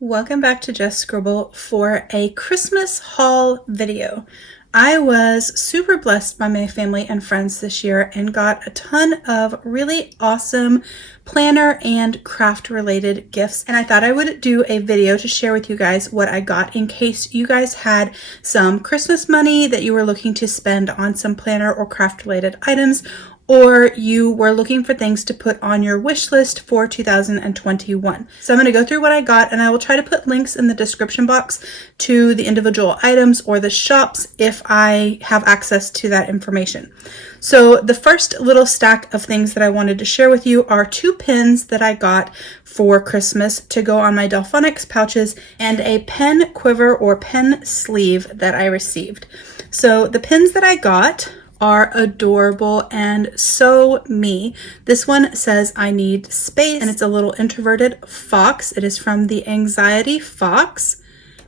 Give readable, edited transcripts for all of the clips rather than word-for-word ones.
Welcome back to Just Scribble for a Christmas haul video. I was super blessed by my family and friends this year and got a ton of really awesome planner and craft related gifts, and I thought I would do a video to share with you guys what I got in case you guys had some Christmas money that you were looking to spend on some planner or craft related items, or you were looking for things to put on your wish list for 2021. So I'm going to go through what I got, and I will try to put links in the description box to the individual items or the shops if I have access to that information. So the first little stack of things that I wanted to share with you are 2 pins that I got for Christmas to go on my Delphonics pouches and a pen quiver or pen sleeve that I received. So the pins that I got are adorable and so me. This one says I need space, and it's a little introverted fox. It is from the Anxiety Fox,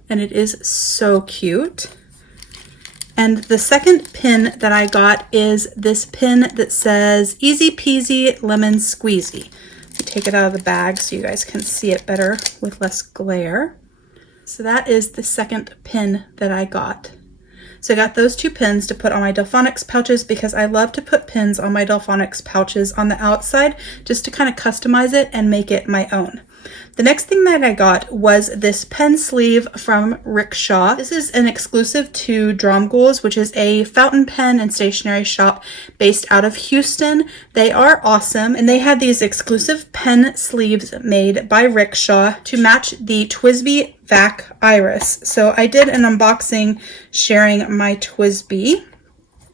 and it is so cute. And the second pin that I got is this pin that says Easy Peasy Lemon Squeezy. Let me take it out of the bag so you guys can see it better with less glare. So that is the second pin that I got. So I got those 2 pins to put on my Delphonics pouches because I love to put pins on my Delphonics pouches on the outside just to kind of customize it and make it my own. The next thing that I got was this pen sleeve from Rickshaw. This is an exclusive to Doodles, which is a fountain pen and stationery shop based out of Houston. They are awesome, and they had these exclusive pen sleeves made by Rickshaw to match the TWSBI Vac Iris. So I did an unboxing sharing my TWSBI,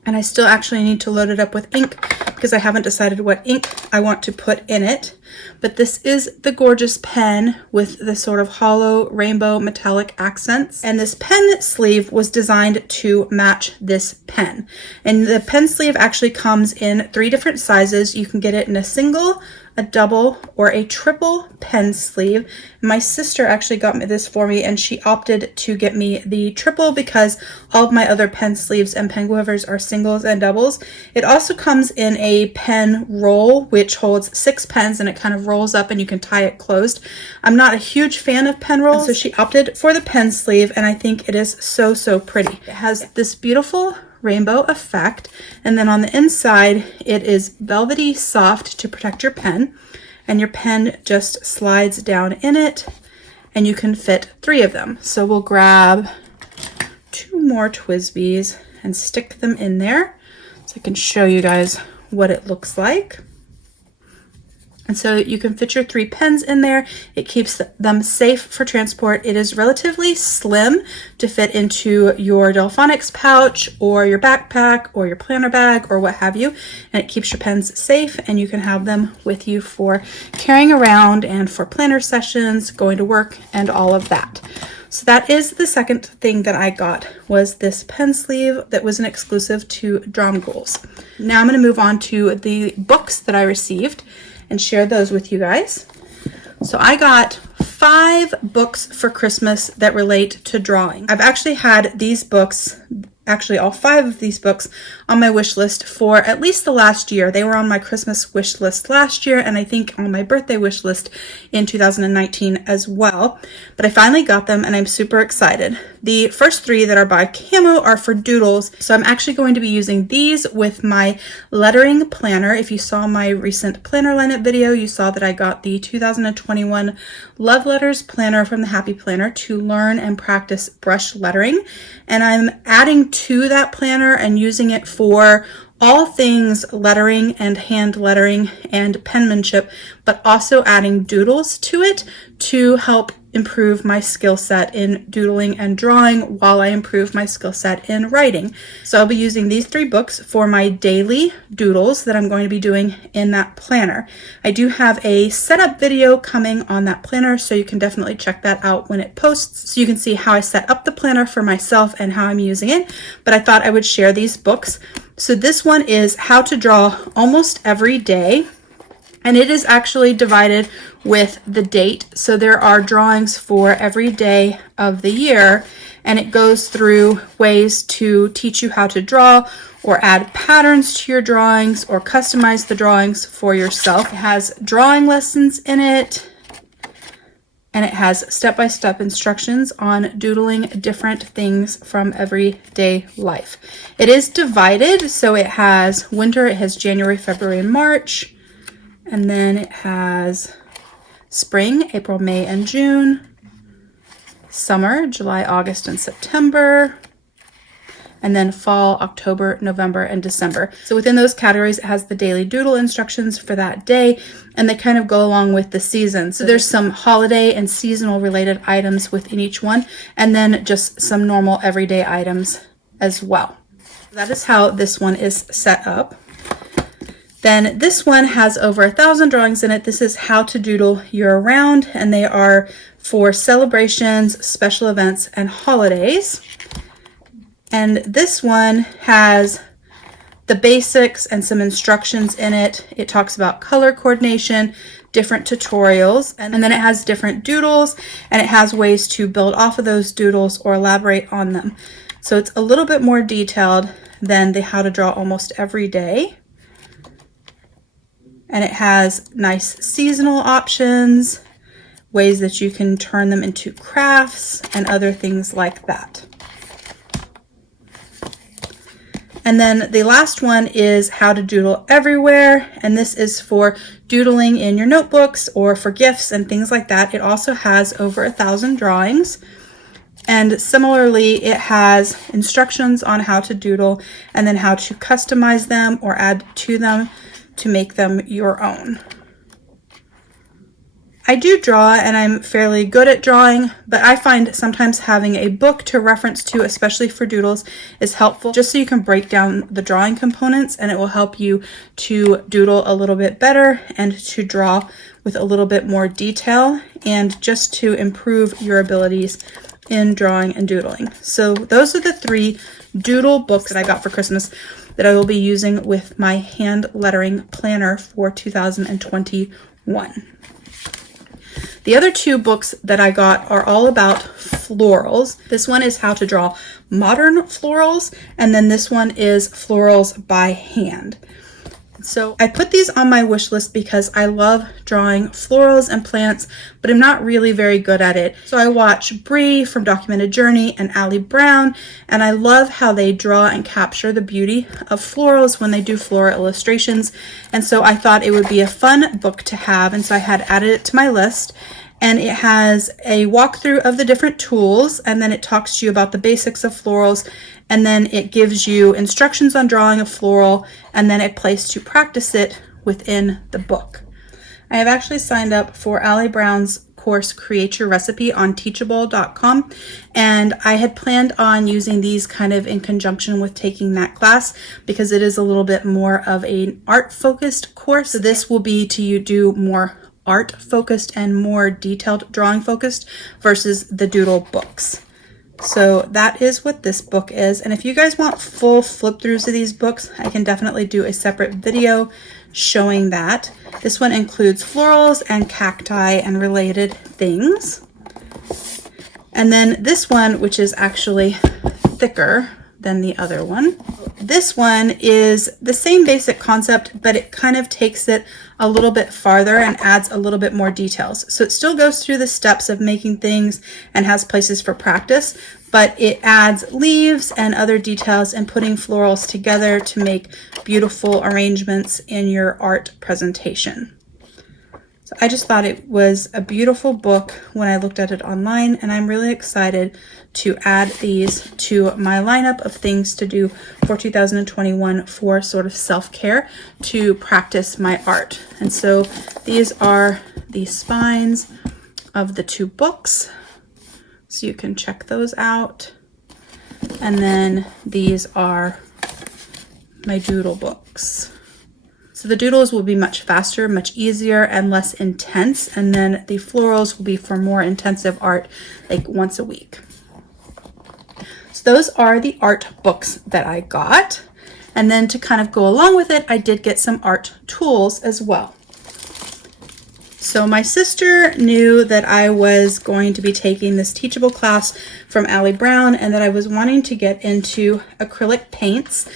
and I still actually need to load it up with ink because I haven't decided what ink I want to put in it. But this is the gorgeous pen with the sort of hollow rainbow metallic accents. And this pen sleeve was designed to match this pen. And the pen sleeve actually comes in 3 different sizes. You can get it in a single, a double, or a triple pen sleeve. My sister actually got me this for me, and she opted to get me the triple because all of my other pen sleeves and pen quivers are singles and doubles. It also comes in a pen roll, which holds 6 pens, and it kind of rolls up and you can tie it closed. I'm not a huge fan of pen rolls, so she opted for the pen sleeve, and I think it is so pretty. It has this beautiful rainbow effect, and then on the inside it is velvety soft to protect your pen, and your pen just slides down in it, and you can fit 3 of them. So we'll grab 2 more TWSBIs and stick them in there so I can show you guys what it looks like. And so you can fit your 3 pens in there. It keeps them safe for transport. It is relatively slim to fit into your Delphonics pouch or your backpack or your planner bag or what have you. And it keeps your pens safe, and you can have them with you for carrying around and for planner sessions, going to work, and all of that. So that is the second thing that I got, was this pen sleeve that was an exclusive to Doodles. Now I'm going to move on to the books that I received and share those with you guys. So I got 5 books for Christmas that relate to drawing. I've actually had these books, actually all 5 of these books, on my wish list for at least the last year. They were on my Christmas wish list last year, and I think on my birthday wish list in 2019 as well. But I finally got them, and I'm super excited. The first 3 that are by Camo are for Doodles, so I'm actually going to be using these with my lettering planner. If you saw my recent planner lineup video, you saw that I got the 2021 Love Letters Planner from the Happy Planner to learn and practice brush lettering, and I'm adding to that planner and using it for all things lettering and hand lettering and penmanship, but also adding doodles to it to help improve my skill set in doodling and drawing while I improve my skill set in writing. So I'll be using these 3 books for my daily doodles that I'm going to be doing in that planner. I do have a setup video coming on that planner, so you can definitely check that out when it posts so you can see how I set up the planner for myself and how I'm using it. But I thought I would share these books. So this one is How to Draw Almost Every Day, and it is actually divided with the date. So there are drawings for every day of the year, and it goes through ways to teach you how to draw or add patterns to your drawings or customize the drawings for yourself. It has drawing lessons in it, and it has step-by-step instructions on doodling different things from everyday life. It is divided, so it has winter, it has January, February, and March, and then it has spring, April, May, and June, summer, July, August, and September, and then fall, October, November, and December. So within those categories, it has the daily doodle instructions for that day, and they kind of go along with the season. So there's some holiday and seasonal related items within each one, and then just some normal everyday items as well. That is how this one is set up. Then this one has over 1,000 drawings in it. This is how to doodle year-round, and they are for celebrations, special events, and holidays. And this one has the basics and some instructions in it. It talks about color coordination, different tutorials, and then it has different doodles, and it has ways to build off of those doodles or elaborate on them. So it's a little bit more detailed than the how to draw almost every day. And it has nice seasonal options, ways that you can turn them into crafts, and other things like that. And then the last one is how to doodle everywhere, and this is for doodling in your notebooks or for gifts and things like that. It also has over 1,000 drawings, and similarly it has instructions on how to doodle and then how to customize them or add to them to make them your own. I do draw, and I'm fairly good at drawing, but I find sometimes having a book to reference to, especially for doodles, is helpful, just so you can break down the drawing components, and it will help you to doodle a little bit better and to draw with a little bit more detail, and just to improve your abilities in drawing and doodling. So those are the 3 doodle books that I got for Christmas that I will be using with my hand lettering planner for 2021. The other 2 books that I got are all about florals. This one is how to draw modern florals, and then this one is florals by hand. So I put these on my wish list because I love drawing florals and plants, but I'm not really very good at it. So I watch Brie from Documented Journey and Allie Brown, and I love how they draw and capture the beauty of florals when they do floral illustrations. And so I thought it would be a fun book to have, and so I had added it to my list. And it has a walkthrough of the different tools, and then it talks to you about the basics of florals, and then it gives you instructions on drawing a floral, and then a place to practice it within the book. I have actually signed up for Allie Brown's course Create Your Recipe on teachable.com, and I had planned on using these kind of in conjunction with taking that class because it is a little bit more of an art focused course. So this will be to you do more art focused and more detailed drawing focused versus the doodle books. So that is what this book is, and if you guys want full flip throughs of these books, I can definitely do a separate video showing that. This one includes florals and cacti and related things. And then this one, which is actually thicker than the other one. This one is the same basic concept, but it kind of takes it a little bit farther and adds a little bit more details. So it still goes through the steps of making things and has places for practice, but it adds leaves and other details and putting florals together to make beautiful arrangements in your art presentation. So I just thought it was a beautiful book when I looked at it online, and I'm really excited to add these to my lineup of things to do for 2021 for sort of self-care to practice my art. And so these are the spines of the 2 books, so you can check those out. And then these are my doodle books. So the doodles will be much faster, much easier, and less intense, and then the florals will be for more intensive art, like once a week. So those are the art books that I got, and then to kind of go along with it, I did get some art tools as well. So my sister knew that I was going to be taking this teachable class from Allie Brown and that I was wanting to get into acrylic paints.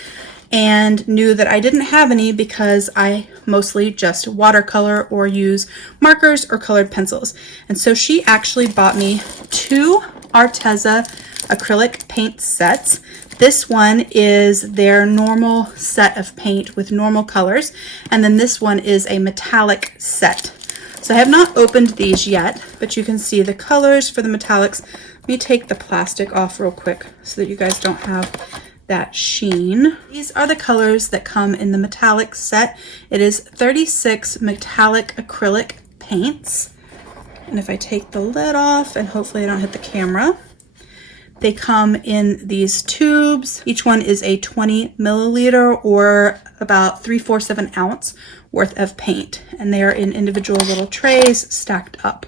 and knew that I didn't have any because I mostly just watercolor or use markers or colored pencils. And so she actually bought me 2 Arteza acrylic paint sets. This one is their normal set of paint with normal colors, and then this one is a metallic set. So I have not opened these yet, but you can see the colors for the metallics. Let me take the plastic off real quick so that you guys don't have that sheen. These are the colors that come in the metallic set. It is 36 metallic acrylic paints. And if I take the lid off, and hopefully I don't hit the camera, they come in these tubes. Each one is a 20 milliliter or about 3/4 of an ounce worth of paint. And they are in individual little trays stacked up.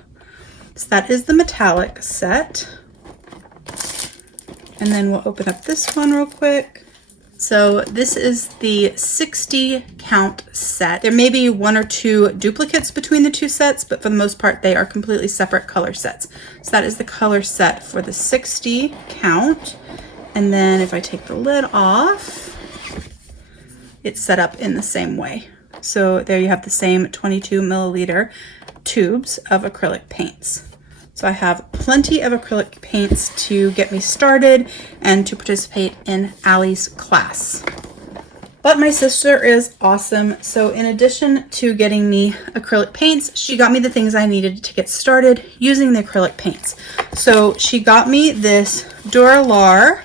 So that is the metallic set. And then we'll open up this one real quick. So this is the 60 count set. There may be 1 or 2 duplicates between the 2 sets, but for the most part, they are completely separate color sets. So that is the color set for the 60 count. And then if I take the lid off, it's set up in the same way. So there you have the same 22 milliliter tubes of acrylic paints. So I have plenty of acrylic paints to get me started and to participate in Allie's class. But my sister is awesome. So in addition to getting me acrylic paints, she got me the things I needed to get started using the acrylic paints. So she got me this Duralar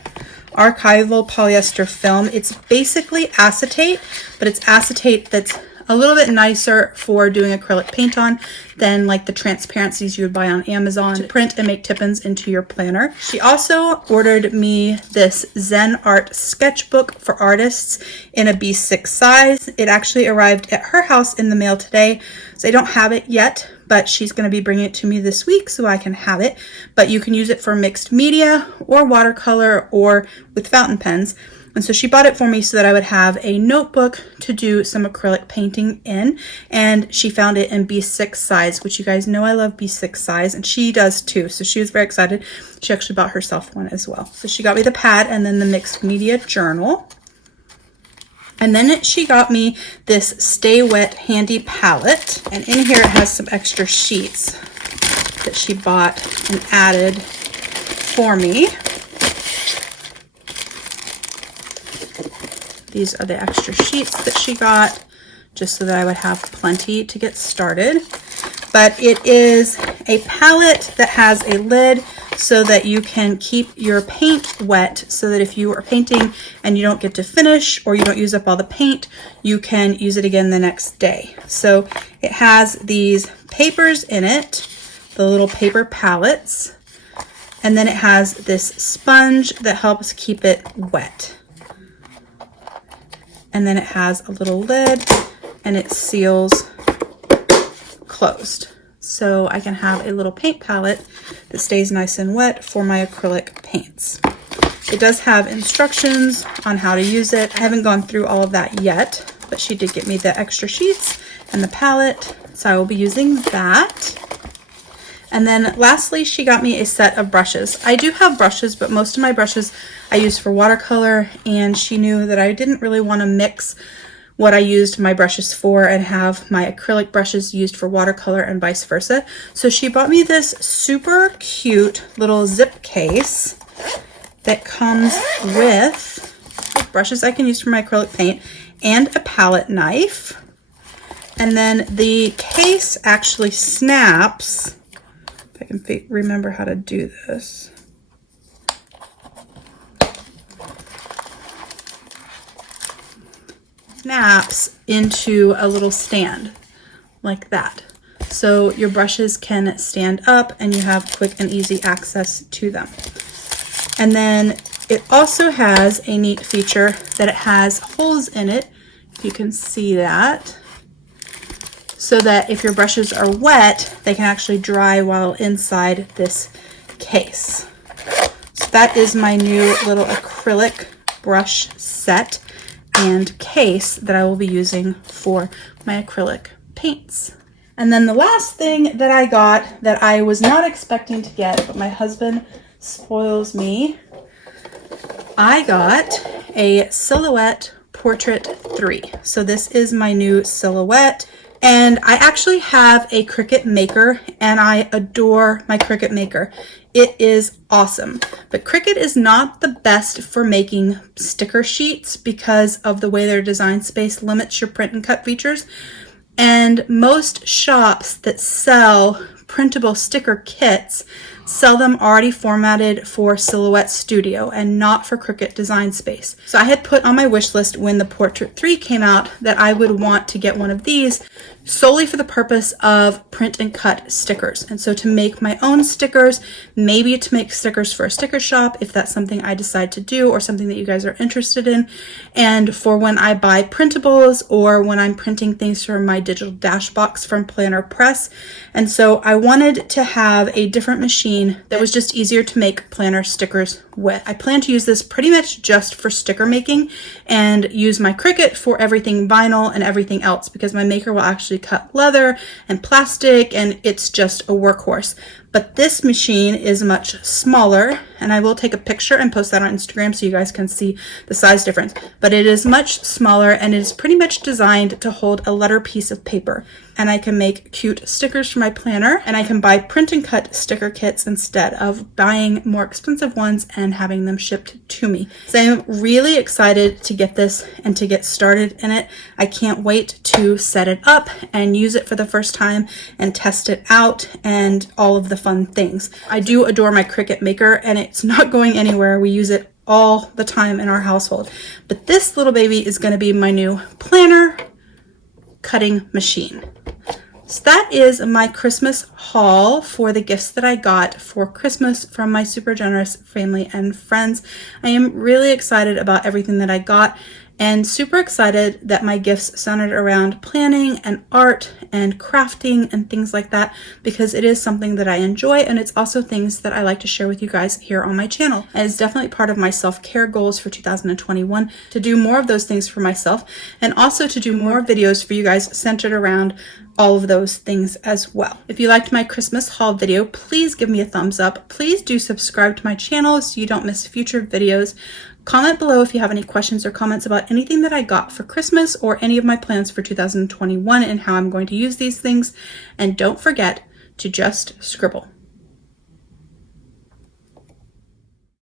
archival polyester film. It's basically acetate, but it's acetate that's a little bit nicer for doing acrylic paint on than like the transparencies you would buy on Amazon to print and make tip-ins into your planner. She also ordered me this Zen Art sketchbook for artists in a B6 size. It actually arrived at her house in the mail today, so I don't have it yet, but she's going to be bringing it to me this week so I can have it. But you can use it for mixed media or watercolor or with fountain pens. And so she bought it for me so that I would have a notebook to do some acrylic painting in. And she found it in B6 size, which you guys know I love B6 size, and she does too. So she was very excited. She actually bought herself one as well. So she got me the pad and then the mixed media journal. And then she got me this Stay Wet Handy palette. And in here it has some extra sheets that she bought and added for me. These are the extra sheets that she got just so that I would have plenty to get started. But it is a palette that has a lid so that you can keep your paint wet, so that if you are painting and you don't get to finish or you don't use up all the paint, you can use it again the next day. So it has these papers in it, the little paper palettes, and then it has this sponge that helps keep it wet. And then it has a little lid and it seals closed. So I can have a little paint palette that stays nice and wet for my acrylic paints. It does have instructions on how to use it. I haven't gone through all of that yet, but she did get me the extra sheets and the palette, so I will be using that. And then lastly, she got me a set of brushes. I do have brushes, but most of my brushes I use for watercolor, and she knew that I didn't really want to mix what I used my brushes for and have my acrylic brushes used for watercolor and vice versa. So she bought me this super cute little zip case that comes with brushes I can use for my acrylic paint and a palette knife. And then the case actually snaps. If I can remember how to do this. Snaps into a little stand like that. So your brushes can stand up and you have quick and easy access to them. And then it also has a neat feature that it has holes in it, if you can see that, so that if your brushes are wet, they can actually dry while inside this case. So that is my new little acrylic brush set and case that I will be using for my acrylic paints. And then the last thing that I got that I was not expecting to get, but my husband spoils me, I got a silhouette Portrait 3. So this is my new silhouette. And I actually have a Cricut maker and I adore my Cricut maker. It is awesome. But Cricut is not the best for making sticker sheets because of the way their design space limits your print and cut features. And most shops that sell printable sticker kits sell them already formatted for Silhouette Studio and not for Cricut Design Space. So I had put on my wish list when the Portrait 3 came out that I would want to get one of these solely for the purpose of print and cut stickers. And so to make my own stickers, maybe to make stickers for a sticker shop if that's something I decide to do or something that you guys are interested in. And for when I buy printables or when I'm printing things for my digital dash box from Planner Press. And so I wanted to have a different machine that was just easier to make planner stickers with. I plan to use this pretty much just for sticker making and use my Cricut for everything vinyl and everything else because my maker will actually cut leather and plastic and it's just a workhorse. But this machine is much smaller, and I will take a picture and post that on Instagram so you guys can see the size difference. But it is much smaller and it is pretty much designed to hold a letter piece of paper. And I can make cute stickers for my planner, and I can buy print and cut sticker kits instead of buying more expensive ones and having them shipped to me. So I'm really excited to get this and to get started in it. I can't wait to set it up and use it for the first time and test it out and all of the fun things. I do adore my Cricut maker and it's not going anywhere. We use it all the time in our household. But this little baby is going to be my new planner cutting machine. So that is my Christmas haul for the gifts that I got for Christmas from my super generous family and friends. I am really excited about everything that I got and super excited that my gifts centered around planning and art and crafting and things like that because it is something that I enjoy and it's also things that I like to share with you guys here on my channel. And it's definitely part of my self-care goals for 2021 to do more of those things for myself and also to do more videos for you guys centered around all of those things as well. If you liked my Christmas haul video, please give me a thumbs up. Please do subscribe to my channel so you don't miss future videos. Comment below if you have any questions or comments about anything that I got for Christmas or any of my plans for 2021 and how I'm going to use these things. And don't forget to just scribble.